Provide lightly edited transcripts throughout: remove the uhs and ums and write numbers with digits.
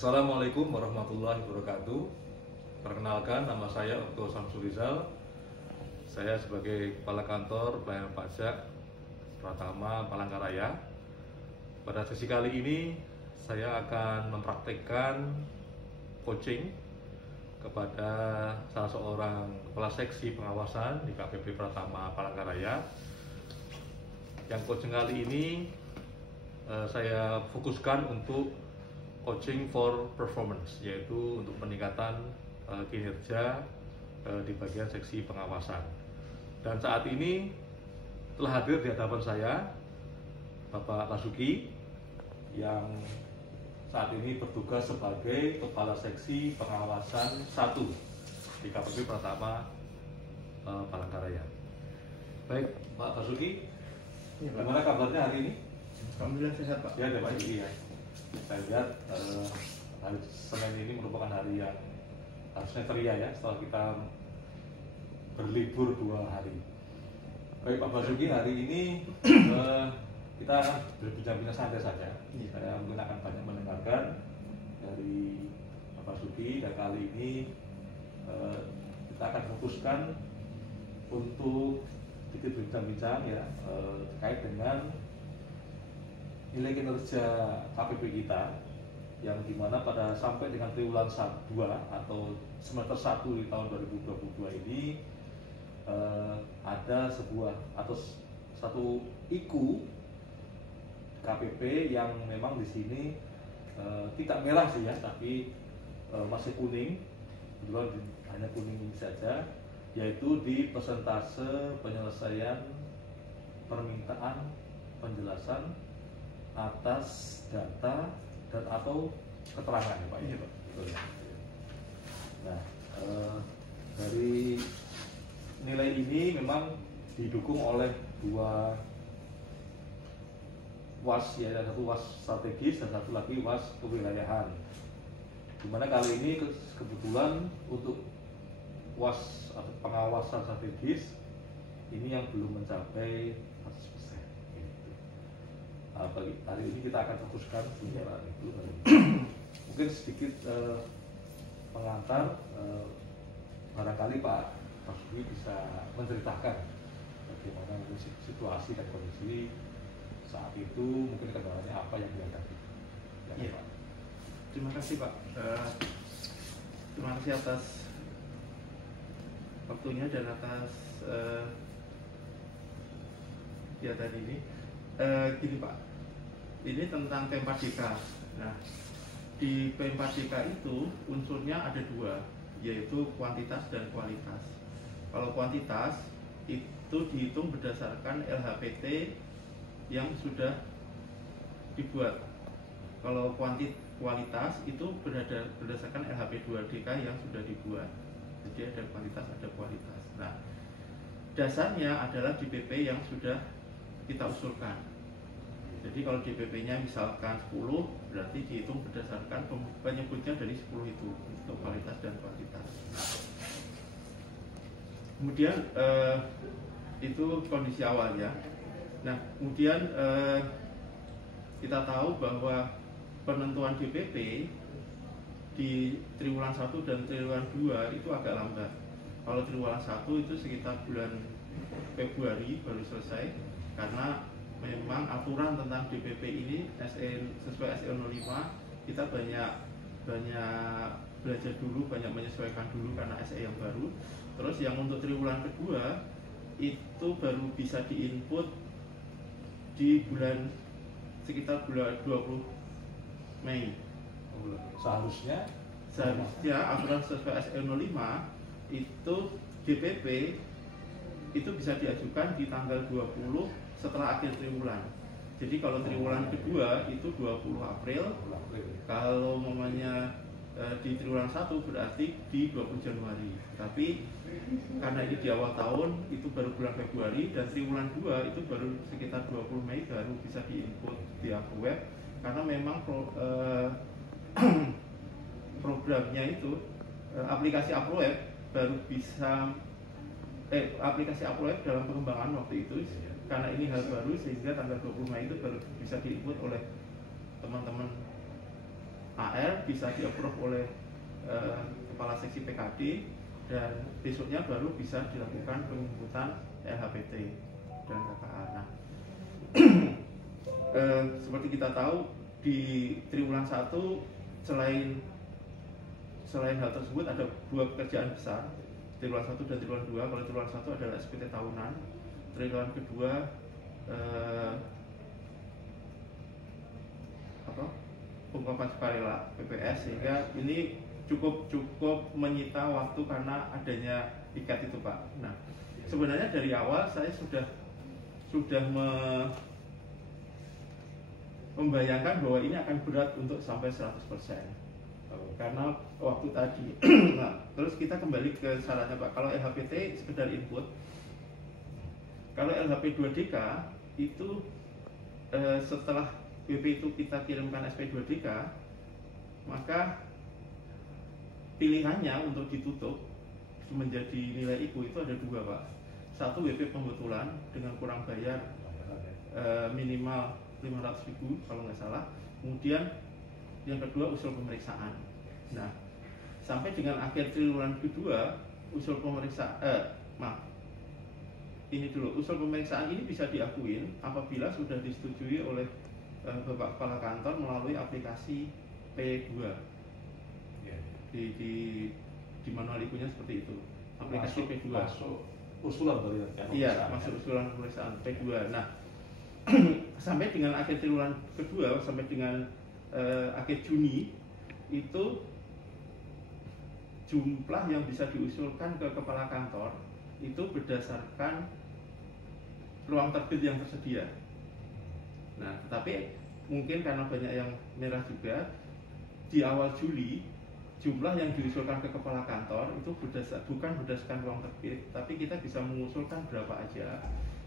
Assalamualaikum warahmatullahi wabarakatuh. Perkenalkan, nama saya Okto Samsurizal. Saya sebagai Kepala Kantor Pelayanan Pajak Pratama Palangkaraya. Pada sesi kali ini saya akan mempraktekkan coaching kepada salah seorang Kepala Seksi Pengawasan di KPP Pratama Palangkaraya. Yang coaching kali ini saya fokuskan untuk coaching for performance, yaitu untuk peningkatan kinerja di bagian seksi pengawasan. Dan saat ini telah hadir di hadapan saya Bapak Rasuki yang saat ini bertugas sebagai Kepala Seksi Pengawasan 1 di KPP Pratama Palangkaraya. Baik, Pak Rasuki, bagaimana kabarnya hari ini? Alhamdulillah sehat, Pak. Ya, Pak. Iya. Saya lihat hari Senin ini merupakan hari yang harusnya ceria ya, setelah kita berlibur 2 hari. Baik Pak Basuki, hari ini kita akan berbincang-bincang santai saja. Saya mungkin akan banyak mendengarkan dari Pak Basuki, dan kali ini kita akan fokuskan untuk sedikit berbincang-bincang ya terkait dengan nilai kinerja KPP kita, yang dimana pada sampai dengan triwulan 2 atau semester 1 di tahun 2022 ini ada sebuah atau satu IKU KPP yang memang di sini tidak merah sih ya, tapi masih kuning, kebetulan hanya kuning ini saja, yaitu di persentase penyelesaian permintaan penjelasan atas data dan atau keterangan ya Pak. Iya Pak. Betul ya. Nah, dari nilai ini memang didukung oleh 2 WAS ya, ada satu WAS strategis dan satu lagi WAS kewilayahan. Dimana kali ini kebetulan untuk WAS atau pengawasan strategis ini yang belum mencapai 100%. Hari ini kita akan fokuskan pembicaraan itu. Mungkin sedikit pengantar, barangkali Pak Basuki bisa menceritakan bagaimana situasi dan kondisi saat itu, mungkin kendalanya apa yang dihadapi. Ya, Pak. Terima kasih Pak. Terima kasih atas waktunya dan atas kegiatan ini. Gini Pak, ini tentang P4DK. Nah, di P4DK itu unsurnya ada 2, yaitu kuantitas dan kualitas. Kalau kuantitas itu dihitung berdasarkan LHPT yang sudah dibuat. Kalau kualitas itu berdasarkan LHP2DK yang sudah dibuat. Jadi ada kuantitas, ada kualitas. Nah, dasarnya adalah DPP yang sudah kita usulkan. Jadi kalau DPP-nya misalkan 10, berarti dihitung berdasarkan penyebutnya dari 10 itu untuk kualitas dan kuantitas. Kemudian itu kondisi awal ya. Nah, kemudian kita tahu bahwa penentuan DPP di triwulan 1 dan triwulan 2 itu agak lambat. Kalau triwulan 1 itu sekitar bulan Februari baru selesai, karena memang aturan tentang DPP ini sesuai SE 05 kita banyak belajar dulu, banyak menyesuaikan dulu karena SE yang baru. Terus yang untuk triwulan kedua itu baru bisa diinput di sekitar bulan 20 Mei. Seharusnya aturan sesuai SE 05 itu DPP itu bisa diajukan di tanggal 20 setelah akhir triwulan. Jadi kalau triwulan kedua itu 20 April. Kalau momennya di triwulan 1 berarti di 20 Januari. Tapi karena ini di awal tahun itu baru bulan Februari, dan triwulan 2 itu baru sekitar 20 Mei baru bisa diinput via web, karena memang programnya itu aplikasi AppWeb baru bisa aplikasi AppWeb dalam pengembangan waktu itu. Karena ini hal baru, sehingga tanggal 20 Mei itu baru bisa diinput oleh teman-teman AR bisa di-approve oleh kepala seksi PKD, dan besoknya baru bisa dilakukan penginputan LHPT dan KKA. Nah, seperti kita tahu di triwulan 1 selain hal tersebut ada dua pekerjaan besar, triwulan 1 dan triwulan 2. Kalau triwulan 1 adalah SPT tahunan, triwulan kedua pengungkapan sukarela PPS, sehingga ini cukup menyita waktu karena adanya piket itu, Pak. Nah, sebenarnya dari awal saya sudah membayangkan bahwa ini akan berat untuk sampai 100%. Karena waktu tadi. Nah, terus kita kembali ke syaratnya, Pak. Kalau LHPT sekedar input, kalau LHP 2DK itu setelah WP itu kita kirimkan SP 2DK, maka pilihannya untuk ditutup menjadi nilai IKU itu ada dua, Pak. Satu, WP pembetulan dengan kurang bayar minimal 500.000 kalau nggak salah. Kemudian yang kedua, usul pemeriksaan. Nah, sampai dengan akhir triwulan kedua, usul pemeriksaan usul pemeriksaan ini bisa diakuin apabila sudah disetujui oleh Bapak Kepala Kantor melalui aplikasi P2. Di manual IKU-nya seperti itu. Aplikasi P2. Masuk usulan dari iya, masuk usulan pemeriksaan P2. Nah, sampai dengan akhir triwulan kedua, sampai dengan akhir Juni itu jumlah yang bisa diusulkan ke kepala kantor itu berdasarkan ruang terbit yang tersedia. Nah, tapi mungkin karena banyak yang merah juga, di awal Juli jumlah yang diusulkan ke kepala kantor itu bukan berdasarkan ruang terbit, tapi kita bisa mengusulkan berapa aja.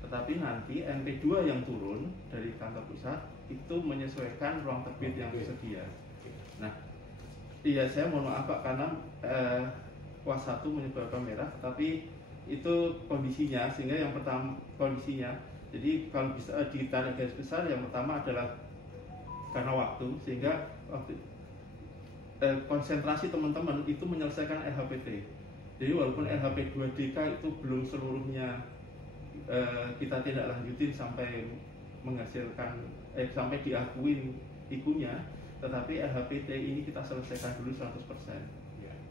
Tetapi nanti NP2 yang turun dari kantor pusat itu menyesuaikan ruang terbit yang tersedia. Nah, iya, saya mohon maaf Pak, karena was 1 menyebabkan merah, tapi itu kondisinya, sehingga yang pertama kondisinya, jadi kalau bisa ditarik garis besar, yang pertama adalah karena waktu, sehingga konsentrasi teman-teman itu menyelesaikan LHPT. Jadi walaupun LHP 2DK itu belum seluruhnya kita tidak lanjutin sampai menghasilkan sampai diakuin IKU-nya, tetapi LHPT ini kita selesaikan dulu 100%.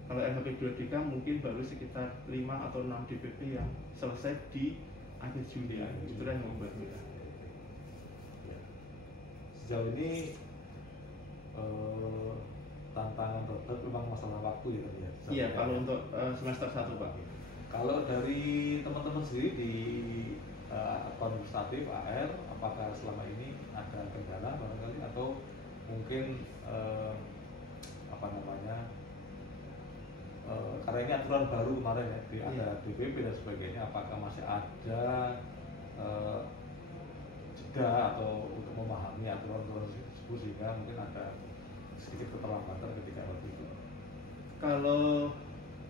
Kalau LHP 2DK mungkin baru sekitar 5 atau 6 DPP yang selesai di akhir Juni. Itulah yang membuat kita. Sejauh ini tantangan tetap memang masalah waktu ya. Iya, kalau untuk semester 1 Pak. Kalau dari teman-teman sendiri di administratif AR, apakah selama ini ada kendala barangkali, atau mungkin karena ini aturan baru kemarin ya, ada DPP dan sebagainya, apakah masih ada jeda atau untuk memahami aturan-aturan tersebut sehingga mungkin ada sedikit keterlambatan ketika waktu itu? Kalau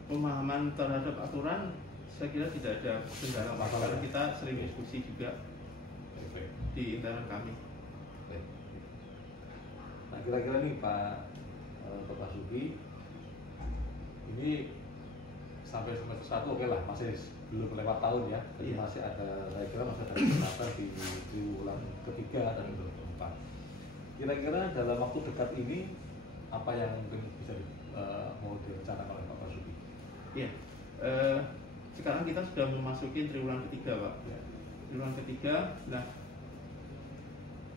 pemahaman terhadap aturan, saya kira tidak ada kendala, karena kita sering diskusi juga di internal kami. Nah, kira-kira nih Pak Basuki, ini sampai semester 1 oke lah, masih belum lewat tahun ya, jadi masih ada, saya kira masih ada kesempatan di triwulan ketiga dan keempat. Kira-kira dalam waktu dekat ini apa yang mungkin bisa mau direncanakan oleh Pak Basuki? Iya, sekarang kita sudah memasuki triwulan ketiga Pak. Ya. Triwulan ketiga, nah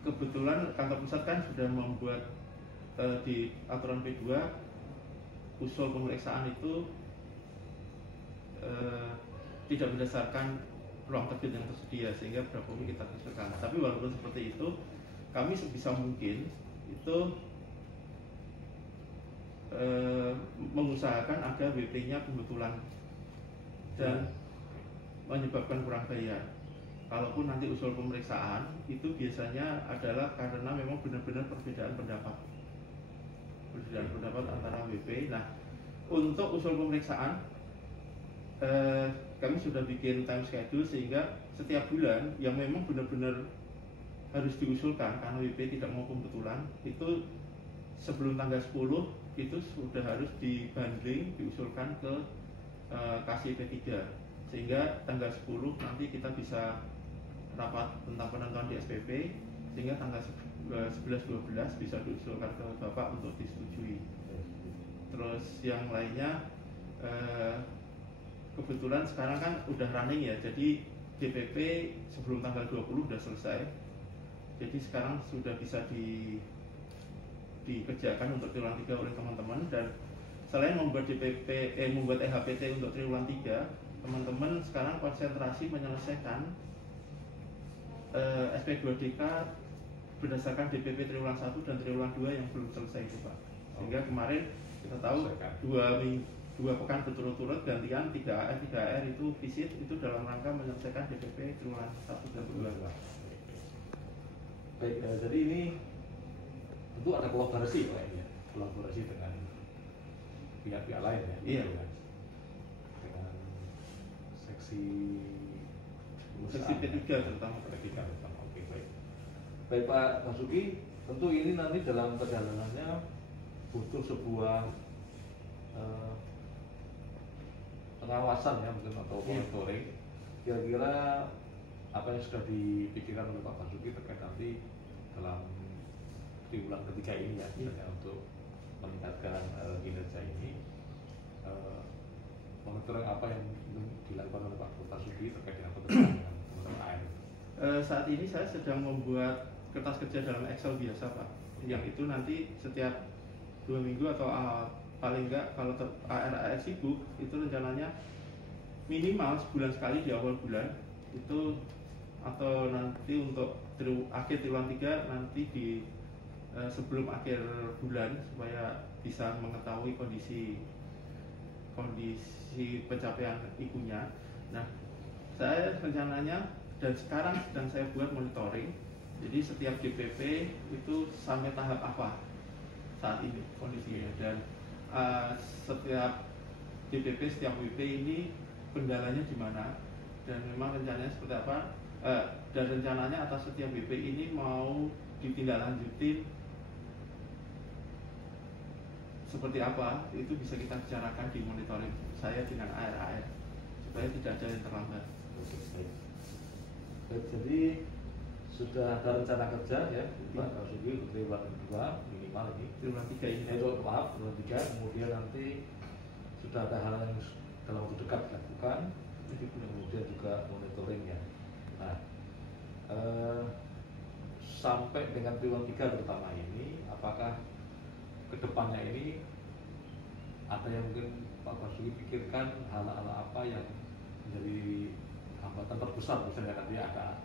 kebetulan kantor pusat kan sudah membuat di aturan P2 usul pemeriksaan itu tidak berdasarkan ruang terbit yang tersedia, sehingga berapa pun kita usulkan. Tapi walaupun seperti itu, kami sebisa mungkin itu mengusahakan agar WP-nya pembetulan dan menyebabkan kurang bayar. Kalaupun nanti usul pemeriksaan itu biasanya adalah karena memang benar-benar perbedaan pendapat antara WP. Nah, untuk usul pemeriksaan kami sudah bikin time schedule, sehingga setiap bulan yang memang benar-benar harus diusulkan karena WP tidak mau pembetulan itu sebelum tanggal 10 itu sudah harus dibanding diusulkan ke KSI P3, sehingga tanggal 10 nanti kita bisa rapat tentang penentuan di SPP, sehingga tanggal 11-12 bisa diusulkan ke Bapak untuk disetujui. Terus yang lainnya kebetulan sekarang kan udah running ya, jadi DPP sebelum tanggal 20 udah selesai, jadi sekarang sudah bisa dikerjakan untuk triwulan 3 oleh teman-teman. Dan selain membuat membuat EHPT untuk triwulan 3, teman-teman sekarang konsentrasi menyelesaikan SP2DK berdasarkan DPP triwulan 1 dan triwulan 2 yang belum selesai itu Pak. Sehingga kemarin kita tahu 2 pekan berturut-turut gantian 3AR 3AR itu visit itu dalam rangka menyelesaikan DPP triwulan 1 dan 2. Baik, jadi ini tentu ada kolaborasi Pak ya, kolaborasi dengan pihak-pihak lain ya. Iya. Dengan seksi P3 terutama. Oke, baik. Baik Pak Basuki, tentu ini nanti dalam perjalanannya butuh sebuah pengawasan ya mungkin atau monitoring. Kira-kira apa yang sudah dipikirkan oleh Pak Basuki terkait nanti dalam triwulan ketiga ini ya, misalnya untuk meningkatkan kinerja ini, monitoring apa yang dilakukan oleh Pak Basuki terkait dengan pengelolaan air? Saat ini saya sedang membuat kertas kerja dalam Excel biasa Pak, yang itu nanti setiap 2 minggu atau paling enggak kalau AR sibuk itu rencananya minimal sebulan sekali di awal bulan itu, atau nanti untuk akhir triwulan 3 nanti di sebelum akhir bulan, supaya bisa mengetahui kondisi pencapaian ibunya. Nah, saya rencananya dan sekarang sedang saya buat monitoring. Jadi setiap DPP itu sampai tahap apa saat ini kondisinya, dan setiap DPP, setiap WP ini kendalanya di mana, dan memang rencananya seperti apa, dan rencananya atas setiap WP ini mau ditindaklanjutin seperti apa, itu bisa kita bicarakan di monitoring saya dengan AR supaya tidak ada yang terlambat. Baik, jadi sudah ada rencana kerja ya Pak Basuki untuk triwulan kedua minimal ini, triwulan 3 ini. Triwulan 3, kemudian nanti sudah ada hal yang dalam waktu dekat dilakukan, kemudian juga monitoringnya. Nah, sampai dengan triwulan 3 terutama ini, apakah kedepannya ini ada yang mungkin Pak Basuki pikirkan hal-hal apa yang menjadi hambatan terbesar misalnya nanti ada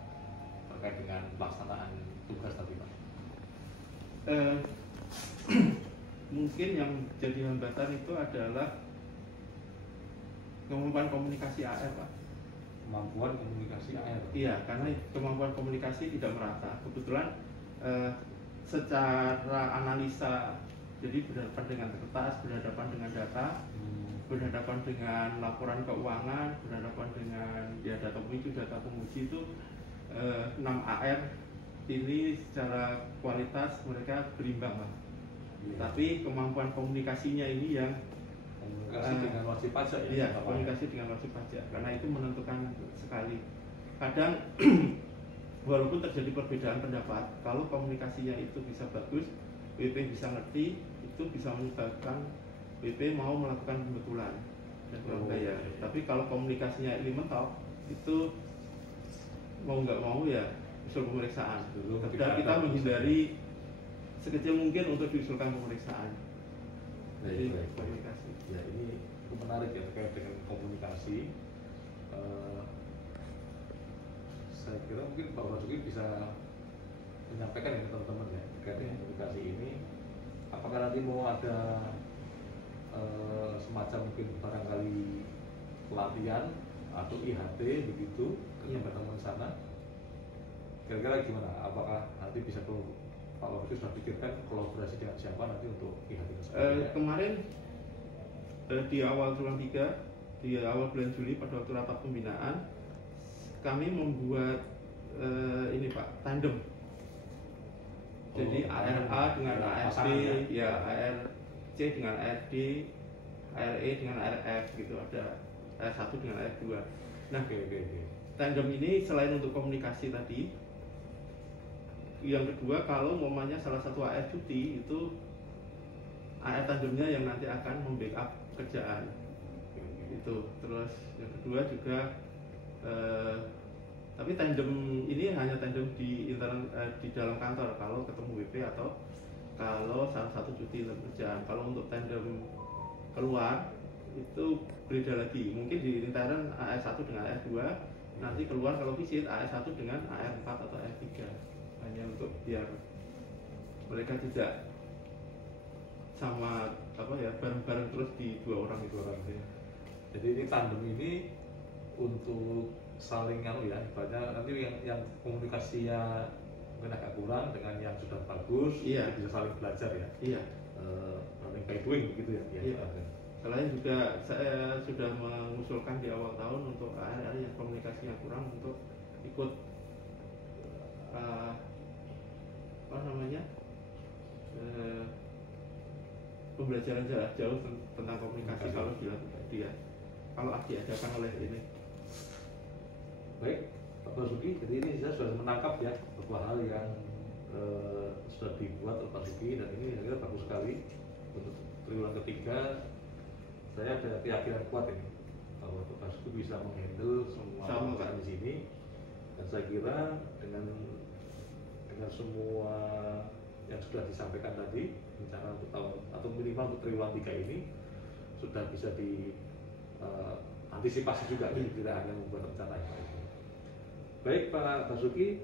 terkait dengan pelaksanaan tugas tadi Pak? Mungkin yang jadi hambatan itu adalah kemampuan komunikasi AR Pak. Kemampuan komunikasi AR? Iya, karena kemampuan komunikasi tidak merata. Kebetulan secara analisa, jadi berhadapan dengan kertas, berhadapan dengan data, berhadapan dengan laporan keuangan, berhadapan dengan data penguji, itu 6 AR ini secara kualitas mereka berimbang Pak. Tapi kemampuan komunikasinya ini yang komunikasi dengan wajib pajak ya? Iya, komunikasi dengan wajib pajak, karena itu menentukan sekali. Kadang walaupun terjadi perbedaan pendapat, kalau komunikasinya itu bisa bagus, WP bisa ngerti, itu bisa menyebabkan WP mau melakukan pembetulan dan kurang bayar. Tapi kalau komunikasinya ini mentok, itu mau nggak mau ya usul pemeriksaan. Dan kita menghindari sekecil mungkin untuk diusulkan pemeriksaan. Jadi komunikasi. Ya, ini menarik ya terkait dengan komunikasi. Saya kira mungkin Pak Basuki bisa menyampaikan ke teman-teman ya terkait dengan komunikasi ini. Apakah nanti mau ada semacam mungkin barangkali pelatihan atau IHT begitu ke teman-teman sana? Kira-kira gimana? Apakah nanti bisa Pak Basuki sudah pikirkan kolaborasi dengan siapa nanti untuk IHT tersebut? Kemarin di awal triwulan 3, di awal bulan Juli pada waktu rapat pembinaan, kami membuat ini Pak, tandem. Jadi ARA dengan ARD, ya ARC dengan ARD, ARE dengan ARF gitu, ada AR1 dengan AR2. Nah, tandem ini selain untuk komunikasi tadi, yang kedua kalau umpamanya salah satu AR cuti itu AR tandemnya yang nanti akan membackup kerjaan itu. Terus yang kedua juga tapi tandem ini hanya tandem di di dalam kantor kalau ketemu WP atau kalau salah satu cuti kerjaan. Kalau untuk tandem keluar itu beda lagi, mungkin di lingkaran AR1 dengan AR2, nanti keluar kalau visit AR1 dengan AR4 atau AR3, hanya untuk biar mereka tidak sama bareng-bareng terus di dua orang ya. Jadi ini tandem ini untuk saling ibaratnya nanti yang komunikasinya mungkin agak kurang dengan yang sudah bagus, bisa saling belajar ya. Iya. Learning by doing begitu ya. Iya. Selain juga saya sudah mengusulkan di awal tahun untuk AR yang komunikasinya kurang untuk ikut pembelajaran jarak jauh tentang komunikasi kalau dilakukan kalau diadakan oleh ini. Baik, Pak Basuki, jadi ini saya sudah menangkap ya beberapa hal yang sudah dibuat oleh Pak Basuki, dan ini saya kira bagus sekali untuk triwulan ketiga. Saya ada keyakinan kuat ini bahwa Pak Basuki bisa menghandle semua perusahaan di sini, dan saya kira dengan semua yang sudah disampaikan tadi, rencana untuk tahun atau minimal untuk triwulan 3 ini sudah bisa antisipasi juga, tidak hanya membuat rencana yang baik. Baik Pak Basuki,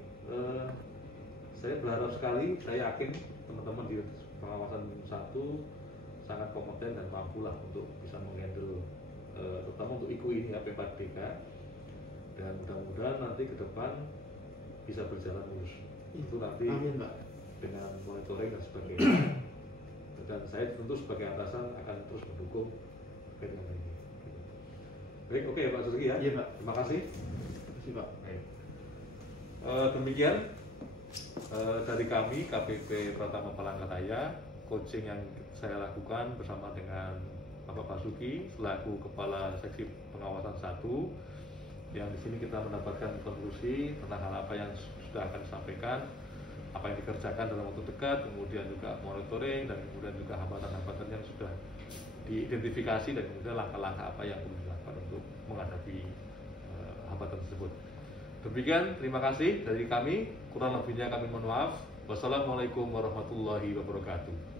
saya berharap sekali, saya yakin teman-teman di pengawasan 1 sangat kompeten dan mampu lah untuk bisa menghandle terutama untuk IKU ini P4DK, dan mudah-mudahan nanti ke depan bisa berjalan mulus. Itu nanti Amin, Pak, dengan monitoring dan sebagainya. Dan saya tentu sebagai atasan akan terus mendukung dengan ini. Baik, oke ya Pak Basuki ya. Iya Pak. Terima kasih. Terima kasih Pak. Baik. Demikian dari kami KPP Pratama Palangkaraya, coaching yang saya lakukan bersama dengan Bapak Basuki selaku Kepala Seksi Pengawasan 1, yang di sini kita mendapatkan konklusi tentang hal apa yang sudah akan disampaikan, apa yang dikerjakan dalam waktu dekat, kemudian juga monitoring, dan kemudian juga hambatan-hambatan yang sudah diidentifikasi, dan kemudian langkah-langkah apa yang perlu dilakukan untuk menghadapi hambatan tersebut. Demikian, terima kasih dari kami. Kurang lebihnya kami mohon maaf. Wassalamualaikum warahmatullahi wabarakatuh.